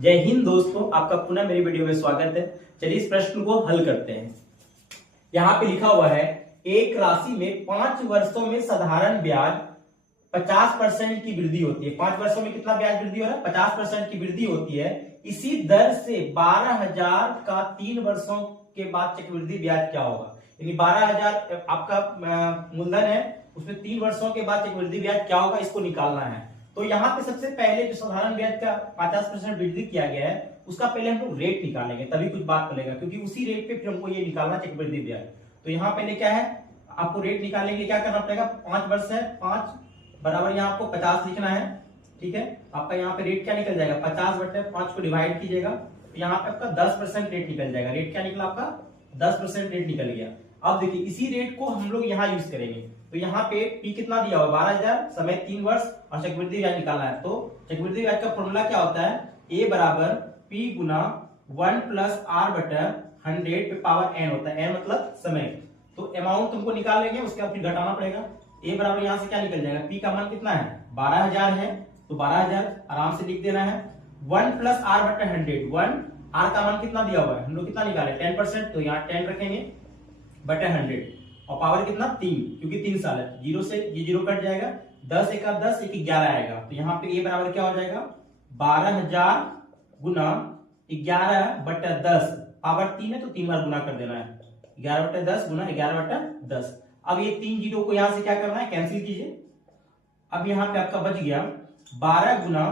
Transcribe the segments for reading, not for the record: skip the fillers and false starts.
जय हिंद दोस्तों, आपका पुनः मेरी वीडियो में स्वागत है। चलिए इस प्रश्न को हल करते हैं। यहाँ पे लिखा हुआ है एक राशि में 5 वर्षों में साधारण ब्याज 50% की वृद्धि होती है। 5 वर्षों में कितना ब्याज वृद्धि हो रहा है? 50% की वृद्धि होती है। इसी दर से 12,000 का 3 वर्षों के बाद चक्रवृद्धि ब्याज क्या होगा? यानी 12,000 आपका मूलधन है, उसमें 3 वर्षों के बाद चक्रवृद्धि ब्याज क्या होगा, इसको निकालना है। तो यहाँ पे सबसे पहले जो साधारण ब्याज का 50% वृद्धि किया गया है, उसका पहले हम लोग रेट निकालेंगे, तभी कुछ बात चलेगा, क्योंकि उसी रेट पे फिर हमको ये निकालना चक्रवृद्धि ब्याज। तो यहाँ पहले क्या है, आपको रेट निकालने के लिए क्या करना पड़ेगा? 5 वर्ष है, 5 बराबर यहाँ आपको 50 लिखना है। ठीक है, आपका यहाँ पे रेट क्या निकल जाएगा? 50/5 को डिवाइड कीजिएगा तो यहाँ पे आपका 10% रेट निकल जाएगा। रेट क्या निकला आपका? 10% रेट निकल गया। अब देखिए इसी रेट को हम लोग यहाँ यूज करेंगे। तो यहाँ पे P कितना दिया हुआ? 12,000, समय 3 वर्ष और चक्रवृद्धि ब्याज निकालना है। तो चक्रवृद्धि ब्याज का फॉर्मूला क्या होता है? A बराबर P गुना 1 + R/100 पे पावर n होता है। n मतलब समय। तो अमाउंट तुमको निकाल लेंगे, उसके बाद फिर घटाना पड़ेगा। A बराबर यहाँ से क्या निकल जाएगा? P का मान कितना है? 12,000 है, तो 12,000 आराम से लिख देना है। 1 + R/100, 1 R का मान कितना दिया हुआ है? हम लोग कितना निकाले? 10%, तो यहाँ 10 रखेंगे बटे 100 और पावर कितना? 3, क्योंकि 3 साल है। 0 से ये 0 कट जाएगा, 10 × 10 = 11 आएगा। तो यहाँ पे A बराबर क्या हो जाएगा? 12,000 गुना 11/10, पावर 3 है तो 3 बार गुना कर देना है। 11/10 गुना 11/10। अब ये 3 जीरो को यहाँ से क्या करना है? कैंसिल कीजिए। अब यहाँ पे आपका बच गया 12 गुना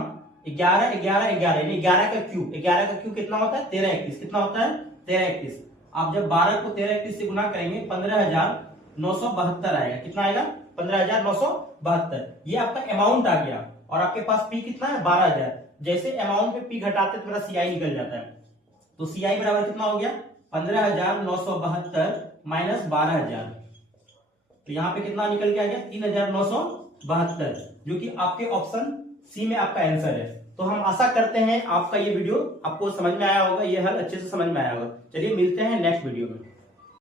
11, 11, 11 यानी 11 का क्यूब। 11 का क्यूब कितना होता है? 13 31। कितना होता है? 13 31। आप जब 12 को 13 31 से गुना करेंगे 15,972 आएगा। कितना आएगा? 15,972। ये आपका अमाउंट आ गया और आपके पास पी कितना है? 12,000। जैसे अमाउंट पे पी घटाते तो मेरा सीआई निकल जाता है। तो सीआई बराबर कितना हो गया? 15,972 माइनस 12,000। तो यहाँ पे कितना निकल के आ गया? 3,972, जो कि आपके ऑप्शन सी में आपका आंसर है। तो हम आशा करते हैं आपका ये वीडियो आपको समझ में आया होगा, ये हल अच्छे से समझ में आया होगा। चलिए मिलते हैं नेक्स्ट वीडियो में।